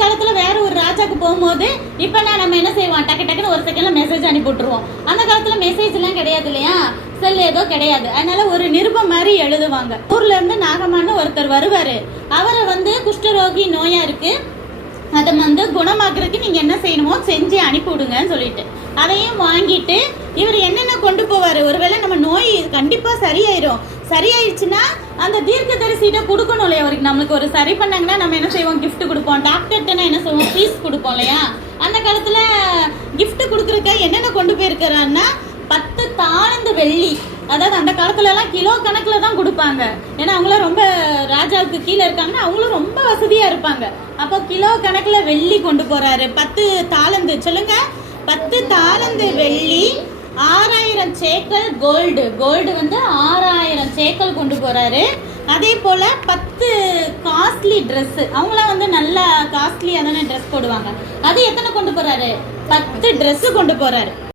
காலத்துல வேற ஒரு ராஜாக்கு போகும்போது இப்ப நம்ம என்ன செய்வோம், டக்கு டக்குன்னு ஒரு செகண்ட்ல மெசேஜ் அனுப்பி விட்டுருவோம். அந்த காலத்துல மெசேஜ் எல்லாம் கிடையாது இல்லையா, செல் ஏதோ கிடையாது. அதனால ஒரு நிருபம் மாதிரி எழுதுவாங்க. ஊர்ல இருந்து நாகம்மான்னு ஒருத்தர் வருவாரு. அவரை குஷ்டரோகி நோயா இருக்கு, அதை குணமாக்குறதுக்கு நீங்க என்ன செய்யணுமோ செஞ்சு அனுப்பி விடுங்கன்னு சொல்லிட்டு அதையும் வாங்கிட்டு இவர் என்னென்ன கொண்டு போவாரு. ஒருவேளை நம்ம நோய் கண்டிப்பா சரியாயிருச்சுன்னா அந்த தீர்க்க தரிசிட்ட கொடுக்கணும் இல்லையா, அவருக்கு நம்மளுக்கு ஒரு சரி பண்ணாங்கன்னா நம்ம என்ன செய்வோம், கிஃப்ட் கொடுப்போம். டாக்டர்கிட்ட என்ன செய்வோம், ஃபீஸ் கொடுப்போம் இல்லையா. அந்த காலத்துல கிஃப்ட் கொடுக்குறதுக்கு என்னென்ன கொண்டு போயிருக்கிறான்னா 10 தாளந்து வெள்ளி. அதாவது அந்த காலத்துல எல்லாம் கிலோ கணக்குல தான் கொடுப்பாங்க. ஏன்னா அவங்களும் ரொம்ப ராஜாவுக்கு கீழே இருக்காங்கன்னா அவங்களும் ரொம்ப வசதியா இருப்பாங்க. அப்போ கிலோ கணக்குல வெள்ளி கொண்டு போறாரு. 10 தாளந்து சொல்லுங்க, 10 தாளந்து வெள்ளி, 6000 சேக்கல் கோல்டு. 6000 சேக்கல் கொண்டு போறாரு. அதே போல 10 காஸ்ட்லி ட்ரெஸ். அவங்களாம் நல்லா காஸ்ட்லியா தானே ட்ரெஸ் போடுவாங்க. அது எத்தனை கொண்டு போறாரு, 10 ட்ரெஸ் கொண்டு போறாரு.